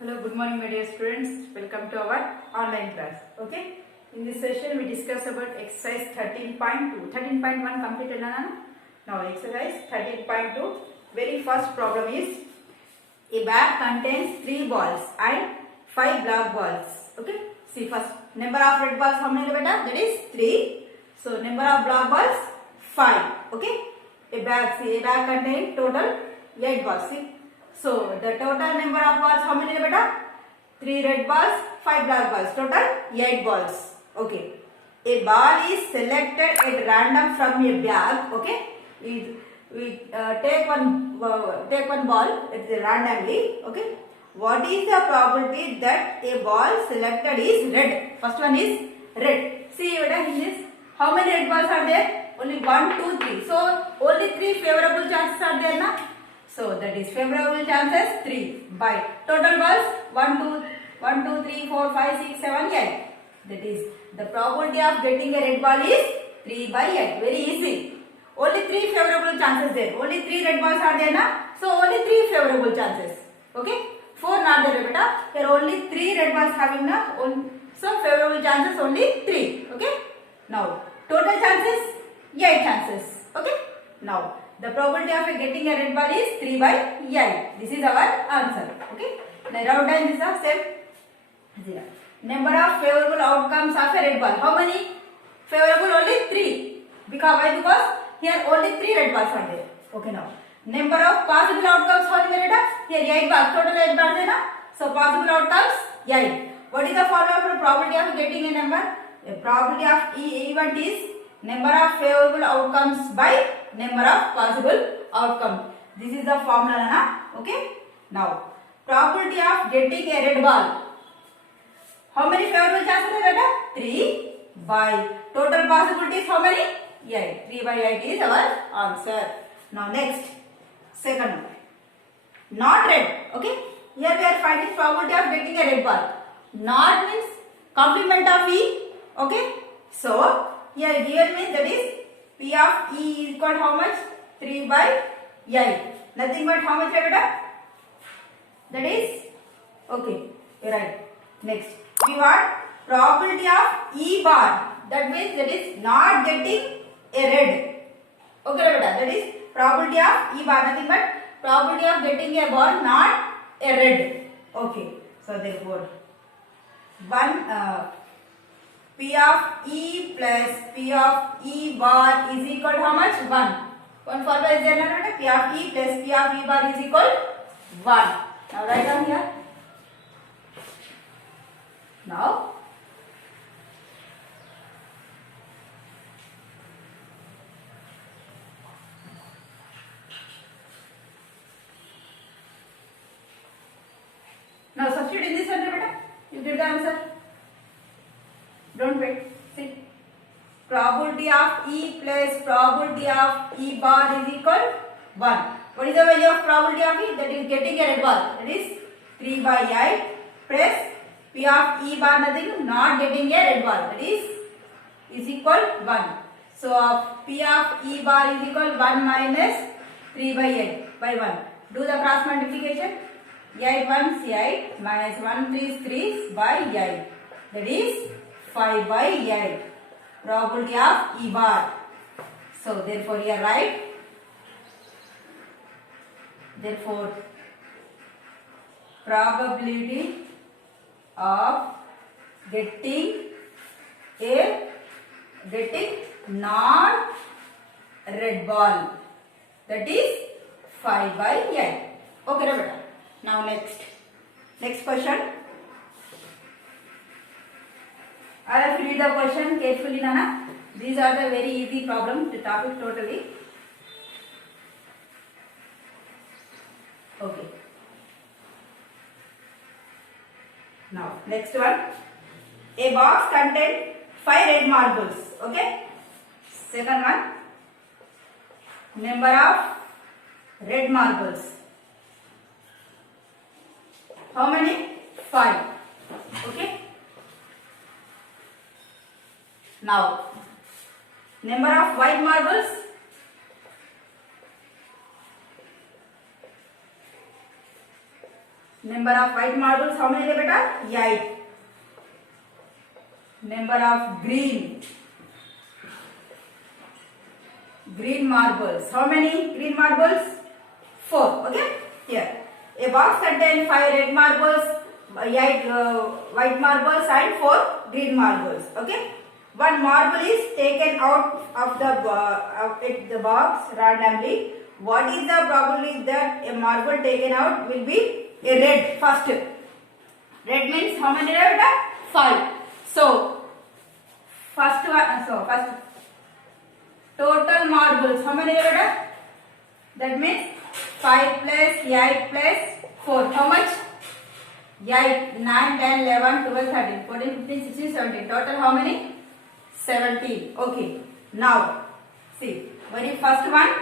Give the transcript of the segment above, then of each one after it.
Hello, good morning my dear students. Welcome to our online class. Okay. In this session we discuss about exercise 13.2. 13.1 completed na? Now exercise 13.2. Very first problem is a bag contains 3 balls and 5 black balls. Okay. See first number of red balls how many beta? That is 3. So number of black balls 5. Okay. A bag contains total 8 balls. See. So the total number of balls how many beta? 3 red balls, 5 black balls. Total 8 balls. Okay. A ball is selected at random from a bag. Okay. We take one ball randomly. Okay. What is the probability that a ball selected is red? First one is red. See in this, how many red balls are there? Only 1, 2, 3. So only 3 favorable chances are there na? So that is favorable chances 3 by total balls 1, 2, 3, 4, 5, 6, 7, 8. That is the probability of getting a red ball is 3 by 8. Very easy. Only 3 favorable chances there. Only 3 red balls are there na? So only 3 favorable chances. Okay. 4 not there beta. Here only 3 red balls having na. So favorable chances only 3. Okay. Now total chances 8 chances. Okay. Now the probability of getting a red ball is 3 by 8. This is our answer. Okay. Now write down this is same. 0. Number of favorable outcomes of a red ball. How many? Favorable only 3. Why? Because here only 3 red balls are there. Okay now. Number of possible outcomes how many beta? Here 8 balls. Total 8 balls है ना? So possible outcomes 8. What is the formula for probability of getting a number? The probability of event is number of favorable outcomes by number of possible outcomes. This is the formula na? Okay. Now probability of getting a red ball. How many favorable chances are there? 3 by total possibilities how many? 8. 3 by 8 is our answer. Now next second one. Not red. Okay. Here we are finding probability of getting a red ball. Not means complement of E. Okay. So here given means that is P of E is equal to how much? 3 by 8. Nothing but how much beta? That is okay. Right. Next we want probability of E bar. That means that is not getting a red. Okay beta. That is probability of E bar. Nothing but probability of getting a ball not a red. Okay. So therefore P of E plus P of E bar is equal to how much? 1. One formula is there na? P of E plus P of E bar is equal to 1. Now write down here. Now substitute in this answer beta. You get the answer. Don't wait. See. Probability of E plus probability of E bar is equal to 1. What is the value of probability of E? That is getting a red ball. That is 3 by 8 plus P of E bar nothing, not getting a red ball. That is equal to 1. So P of E bar is equal to 1 minus 3 by 8 by 1. Do the cross multiplication. 8 1 is 8 minus 1 3 is 3 by 8. That is 5 by 8. Probability of E bar. So therefore here write. Therefore probability of getting non red ball, that is 5 by 8. Okay na beta. Now next question. I have to read the question carefully Nana. These are the very easy problem, the topic totally. Okay. Now next one. A box contains 5 red marbles. Okay. Second one. Number of red marbles. How many? 5. Okay. Now number of white marbles. Number of white marbles how many है बेटा? 8. Number of green marbles how many green marbles? 4. Okay, here a box contains 5 red marbles, 8 white marbles and 4 green marbles. Okay, one marble is taken out of the box randomly. What is the probability that a marble taken out will be a red? First, red means how many red? 5. So first total marbles how many red? That means 5 plus 8 plus 4. How much? 8, 9, 10, 11, 12, 13, 14, 15, 16, 17. Total how many? 17. Okay. Now see, very first one,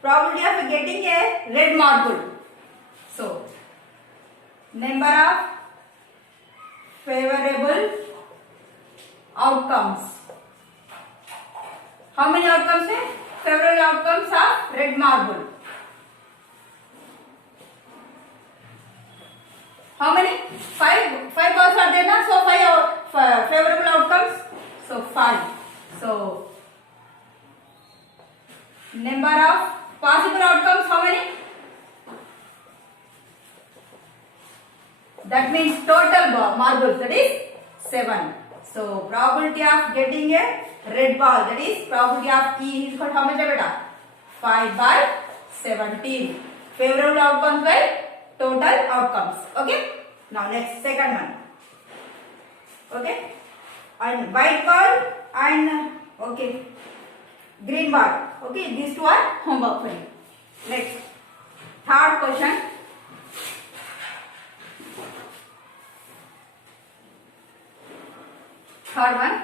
probability of getting a red marble. So number of favorable outcomes. How many outcomes है? Favorable outcomes of red marble. How many? 5 balls are there na? So 5 favorable outcomes. So 5. So number of possible outcomes how many? That means total marbles, that is 7. So probability of getting a red ball, that is probability of E is equal to how much beta? 5 by 17. Favorable outcomes by total outcomes. Okay. Now next, second one. Okay. And white ball and okay green ball. Okay, these two are homework for you. Next, third question. Third one.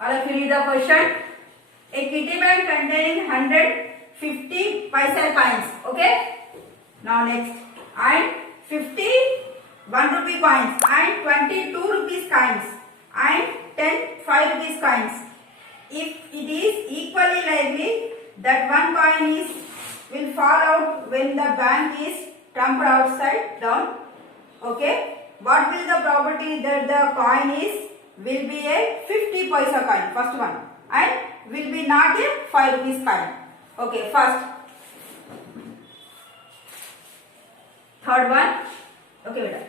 I'll fill you the question. A kitty bag containing 150 paisa coins. Okay. Now next, and 50 1 rupee coins and 22 rupees coins and 10 5 rupees coins. If it is equally likely that one coin will fall out when the bank is turned upside down, okay, what will the probability that the coin will be a 50 paisa coin, first one, and will be not a 5 rupees coin. Okay, first, third one. Okay beta,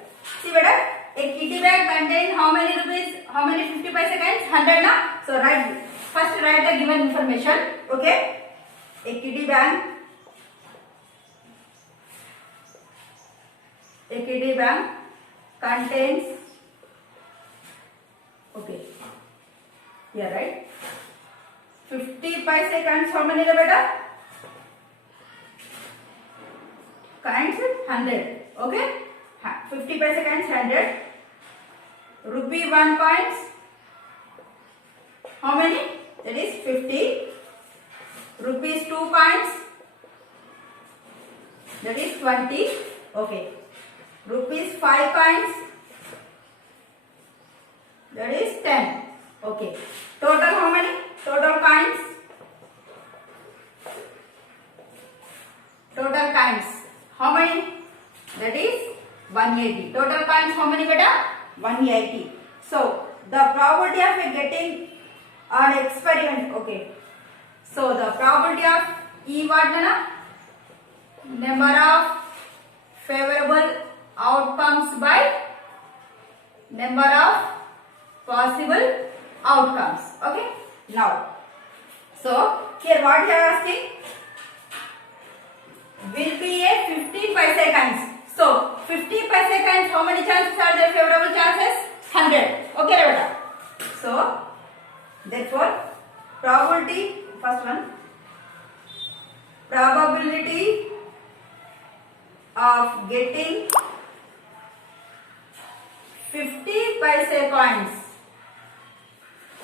see beta, a kitty bag contains how many rupees, how many 50 paisa coins? 100 na. So first write the given information. Okay, a kitty bag contains, okay, here right, 50 paisa coins how many beta? Coins 100. Okay, 50 paisa coins 100. Rupee 1 coins how many? That is 50. Rupees 2 coins, that is 20. Okay. Rupees 5 coins, that is 10. Okay. Total how many? Total coins how many? That is 180. Total coins how many beta? 180. So the probability of getting an experiment. Okay. So the probability of E what na? Number of favorable outcomes by number of possible outcomes. Okay. Now, so here what we are asking, will be a 50 paisa coins. So 50 paisa coins, how many chances are there? Favorable chances 100. Okay beta. So therefore probability, first one, probability of getting 50 paisa coins.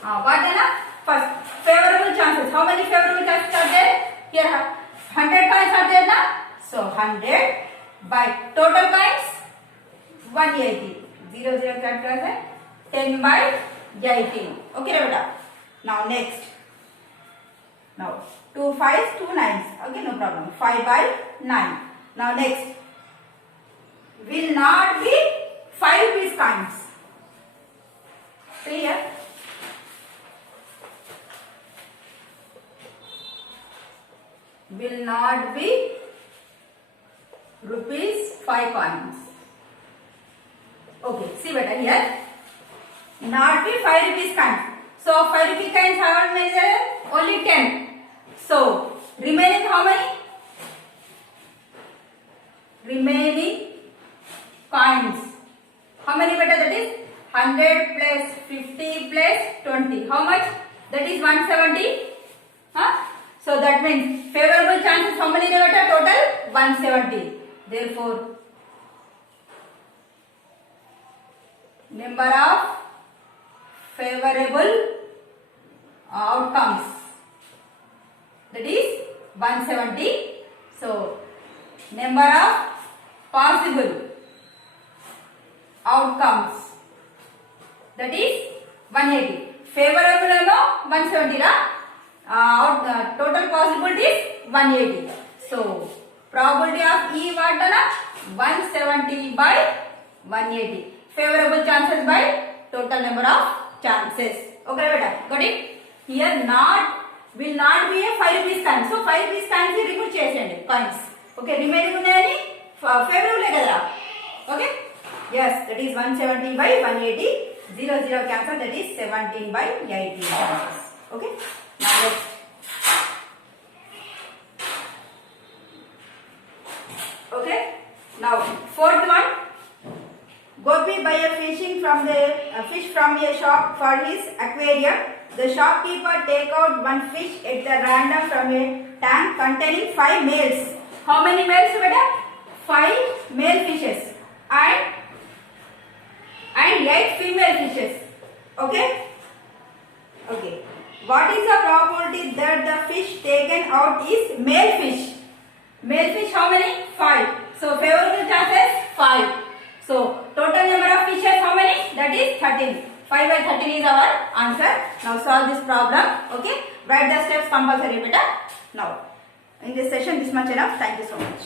What is first favorable chances? How many favorable chances are there? Here 100 coins are there na? So 100 by total coins 180. 0 0 cut 10 by 18. Okay beta. Now next. Now 2 5s, 2 9s. Okay, no problem. 5 by 9. Now next. Will not be 5 rupees coins. Clear? Will not be rupees 5 coins. Okay, see better here. Not be 5 rupees coins. So 5 rupee coins how many there? Only 10. So remaining how many? Remaining coins. How many better that is? 100 plus 50 plus 20. How much? That is 170. Huh? So that means favorable chances how many better? Total 170. Therefore, number of favorable outcomes, that is 170. So number of possible outcomes, that is 180. Favorable no 170 total possibility is 180. So probability of E what 170 by 180. Favorable chances by total number of chances. Okay beta, got it? Here not will not be a 5 rupees coin. So 5 rupees coins remove chesandi coins. Okay, remaining unnayani favorable kada. Okay? Yes, that is 170 by 180. 0 0 cancel, that is 17 by 18 chances. Okay? Now next. Okay? Now fourth one. Gopi buy a fish from a shop for his aquarium. The shopkeeper take out one fish at the random from a tank containing 5 males. How many males beta? 5 male fishes and 8 female fishes. Okay? Okay. What is the probability that the fish taken out is male fish? Male fish how many? 5. So favorable chances 5. So total number of fishes how many? That is 13. 5 by 13 is our answer. Now solve this problem. Okay. Write the steps compulsory beta. Now in this session this much enough. Thank you so much.